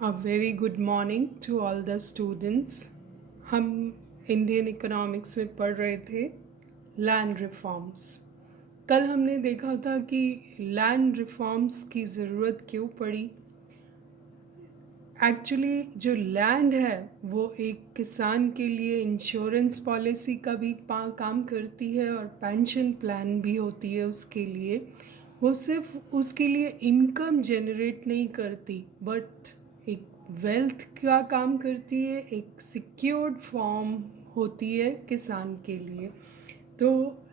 A very good morning to all the students. हम Indian economics में पढ़ रहे थे लैंड रिफॉर्म्स। कल हमने देखा था कि लैंड रिफॉर्म्स की ज़रूरत क्यों पड़ी। एक्चुअली जो लैंड है वो एक किसान के लिए इंश्योरेंस पॉलिसी का भी काम करती है और पेंशन प्लान भी होती है उसके लिए। वो सिर्फ उसके लिए इनकम जनरेट नहीं करती बट एक वेल्थ का काम करती है, एक सिक्योर्ड फॉर्म होती है किसान के लिए। तो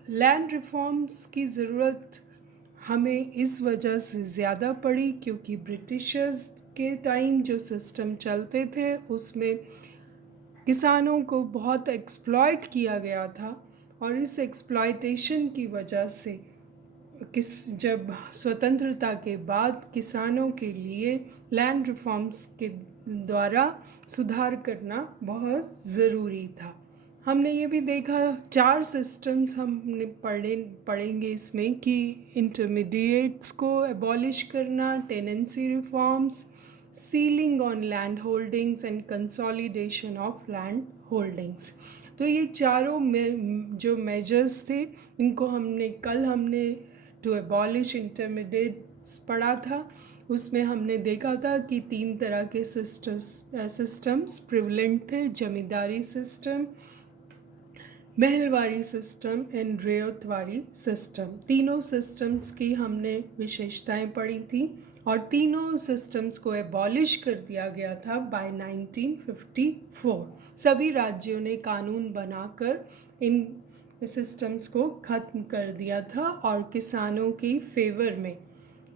लैंड रिफॉर्म्स की ज़रूरत हमें इस वजह से ज़्यादा पड़ी क्योंकि ब्रिटिशर्स के टाइम जो सिस्टम चलते थे उसमें किसानों को बहुत एक्सप्लॉइट किया गया था और इस एक्सप्लॉइटेशन की वजह से जब स्वतंत्रता के बाद किसानों के लिए लैंड रिफॉर्म्स के द्वारा सुधार करना बहुत ज़रूरी था। हमने ये भी देखा 4 सिस्टम्स हमने पढ़ेंगे इसमें कि इंटरमीडिएट्स को एबॉलिश करना, tenancy reforms, ceiling on land holdings and consolidation of land holdings. तो ये चारों जो मेजर्स थे इनको हमने टू एबॉलिश इंटरमीडिएट्स पढ़ा था। उसमें हमने देखा था कि 3 तरह के सिस्टम्स प्रिवलेंट थे, zamindari system, mahalwari system and ryotwari system. तीनों सिस्टम्स की हमने विशेषताएं पढ़ी थी और तीनों सिस्टम्स को एबॉलिश कर दिया गया था बाय 1954। सभी राज्यों ने कानून बनाकर इन सिस्टम्स को ख़त्म कर दिया था और किसानों की फेवर में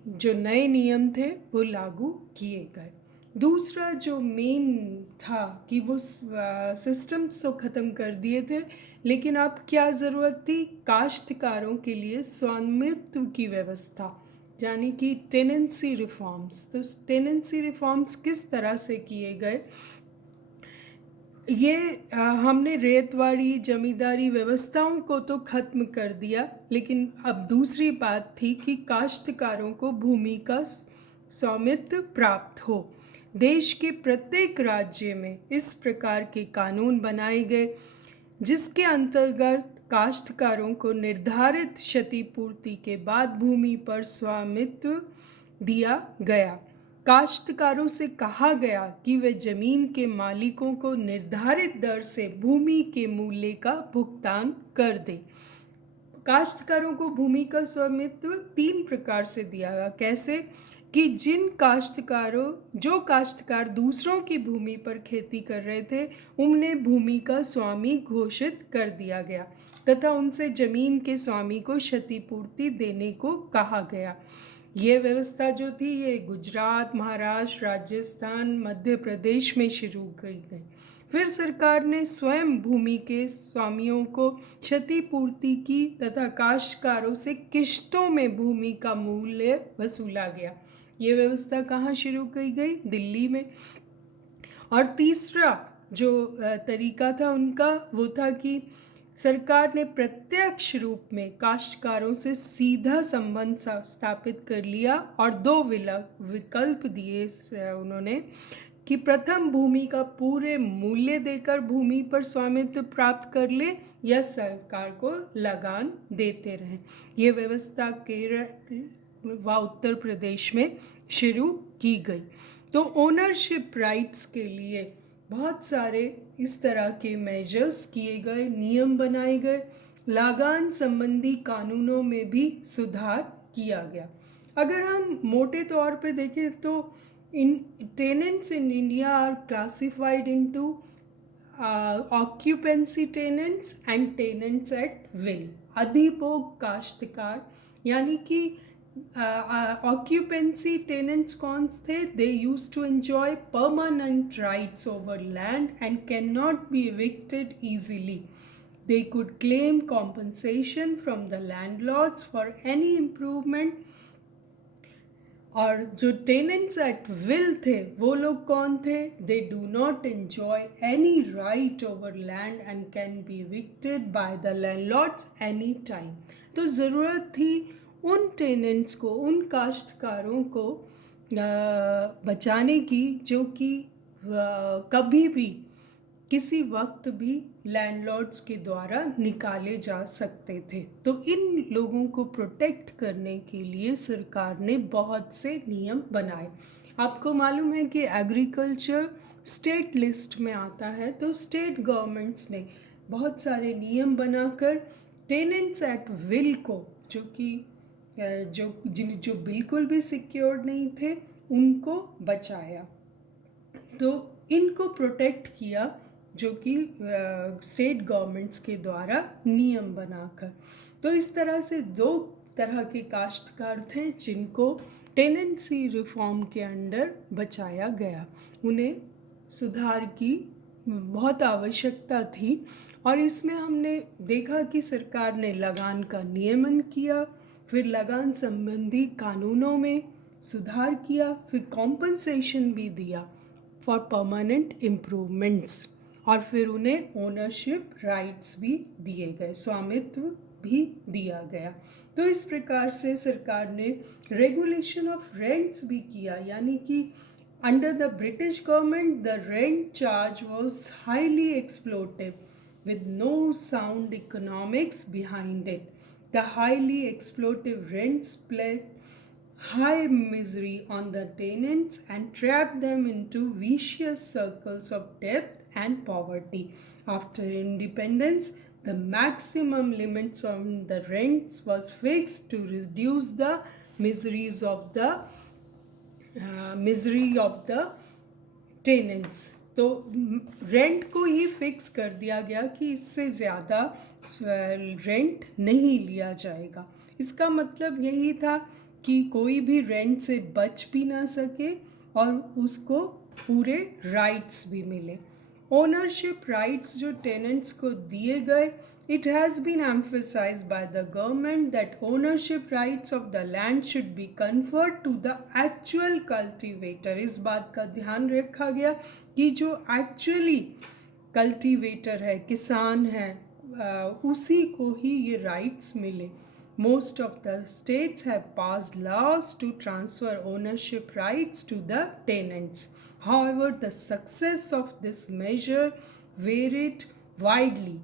जो नए नियम थे वो लागू किए गए। दूसरा जो मेन था कि वो सिस्टम्स तो ख़त्म कर दिए थे, लेकिन अब क्या ज़रूरत थी? काश्तकारों के लिए स्वामित्व की व्यवस्था, यानी कि टेनेंसी रिफॉर्म्स। तो टेनेंसी रिफॉर्म्स किस तरह से किए गए? ये हमने रेतवाड़ी जमींदारी व्यवस्थाओं को तो ख़त्म कर दिया, लेकिन अब दूसरी बात थी कि काश्तकारों को भूमि का स्वामित्व प्राप्त हो। देश के प्रत्येक राज्य में इस प्रकार के कानून बनाए गए जिसके अंतर्गत काश्तकारों को निर्धारित क्षतिपूर्ति के बाद भूमि पर स्वामित्व दिया गया। काश्तकारों से कहा गया कि वे जमीन के मालिकों को निर्धारित दर से भूमि के मूल्य का भुगतान कर दें। काश्तकारों को भूमि का स्वामित्व 3 प्रकार से दिया गया। कैसे? कि जो काश्तकार दूसरों की भूमि पर खेती कर रहे थे उन्हें भूमि का स्वामी घोषित कर दिया गया तथा उनसे जमीन के स्वामी को क्षतिपूर्ति देने को कहा गया। ये व्यवस्था जो थी ये गुजरात, महाराष्ट्र, राजस्थान, मध्य प्रदेश में शुरू की गई। फिर सरकार ने स्वयं भूमि के स्वामियों को क्षतिपूर्ति की तथा काश्तकारों से किश्तों में भूमि का मूल्य वसूला गया। ये व्यवस्था कहाँ शुरू की गई? दिल्ली में। और तीसरा जो तरीका था उनका वो था कि सरकार ने प्रत्यक्ष रूप में काश्तकारों से सीधा संबंध स्थापित कर लिया और 2 विकल्प दिए उन्होंने कि प्रथम भूमि का पूरे मूल्य देकर भूमि पर स्वामित्व प्राप्त कर ले या सरकार को लगान देते रहें। ये व्यवस्था केरल व उत्तर प्रदेश में शुरू की गई। तो ओनरशिप राइट्स के लिए बहुत सारे इस तरह के मेजर्स किए गए, नियम बनाए गए। लगान संबंधी कानूनों में भी सुधार किया गया। अगर हम मोटे तौर पे देखें तो tenants in India are classified into occupancy tenants and tenants at will। अधिभोग काश्तकार यानी कि ऑक्यूपेंसी टेनेंट्स कौन थे? They use to enjoy permanent rights over land and can not be evicted easily। They could claim compensation from the landlords for any improvement। और जो tenants eight will थे वो लोग कौन थे? They do not enjoy any right over land and can be evicted by the landlords any time. तो ज़रूरत थी उन टेनेंट्स को, उन काश्तकारों को बचाने की, जो कि कभी भी किसी वक्त भी लैंडलॉर्ड्स के द्वारा निकाले जा सकते थे। तो इन लोगों को प्रोटेक्ट करने के लिए सरकार ने बहुत से नियम बनाए। आपको मालूम है कि एग्रीकल्चर स्टेट लिस्ट में आता है, तो स्टेट गवर्नमेंट्स ने बहुत सारे नियम बनाकर टेनेंट्स एट विल को, जो कि जो बिल्कुल भी सिक्योर्ड नहीं थे, उनको बचाया। तो इनको प्रोटेक्ट किया, जो कि स्टेट गवर्नमेंट्स के द्वारा नियम बनाकर। तो इस तरह से दो तरह के काश्तकार थे जिनको टेनेंसी रिफॉर्म के अंडर बचाया गया। उन्हें सुधार की बहुत आवश्यकता थी, और इसमें हमने देखा कि सरकार ने लगान का नियमन किया, फिर लगान संबंधी कानूनों में सुधार किया, फिर कॉम्पनसेशन भी दिया फॉर परमानेंट इम्प्रूवमेंट्स, और फिर उन्हें ओनरशिप राइट्स भी दिए गए, स्वामित्व भी दिया गया। तो इस प्रकार से सरकार ने रेगुलेशन ऑफ रेंट्स भी किया, यानी कि under the British government the rent charge was highly exploitative with no sound economics behind it. The highly exploitive rents played high misery on the tenants and trapped them into vicious circles of debt and poverty. After independence, the maximum limits on the rents was fixed to reduce the miseries of the tenants. तो rent को ही fix कर दिया गया कि इससे ज़्यादा rent नहीं लिया जाएगा। इसका मतलब यही था कि कोई भी रेंट से बच भी ना सके और उसको पूरे राइट्स भी मिले। ओनरशिप राइट्स जो टेनेंट्स को दिए गए, it has been emphasized by the government that ownership rights of the land should be conferred to the actual cultivator। इस बात का ध्यान रखा गया कि जो एक्चुअली कल्टीवेटर है, किसान है, उसी को ही ये राइट्स मिले। Most of the states have passed laws to transfer ownership rights to the tenants. However, the success of this measure varied widely.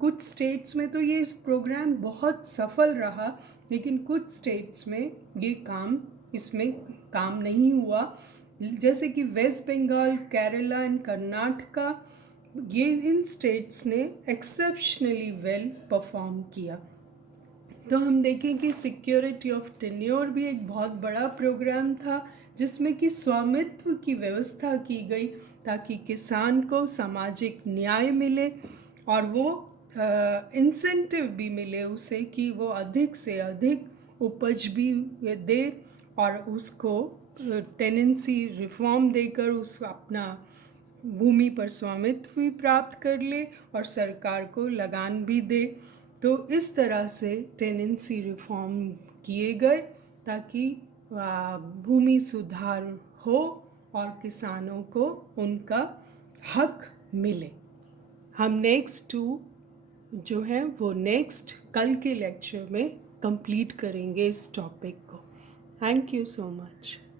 कुछ स्टेट्स में तो ये प्रोग्राम बहुत सफल रहा, लेकिन कुछ स्टेट्स में इसमें काम नहीं हुआ, जैसे कि वेस्ट बंगाल, केरला एंड कर्नाटका। ये इन स्टेट्स ने एक्सेप्शनली वेल परफॉर्म किया। तो हम देखें कि सिक्योरिटी ऑफ टेन्योर भी एक बहुत बड़ा प्रोग्राम था, जिसमें कि स्वामित्व की व्यवस्था की गई ताकि किसान को सामाजिक न्याय मिले और वो इंसेंटिव भी मिले उसे कि वो अधिक से अधिक उपज भी दे और उसको टेनेंसी रिफॉर्म देकर उस अपना भूमि पर स्वामित्व भी प्राप्त कर ले और सरकार को लगान भी दे। तो इस तरह से टेनेंसी रिफॉर्म किए गए ताकि भूमि सुधार हो और किसानों को उनका हक मिले। हम नेक्स्ट जो है वो कल के लेक्चर में कंप्लीट करेंगे इस टॉपिक को। Thank you so much.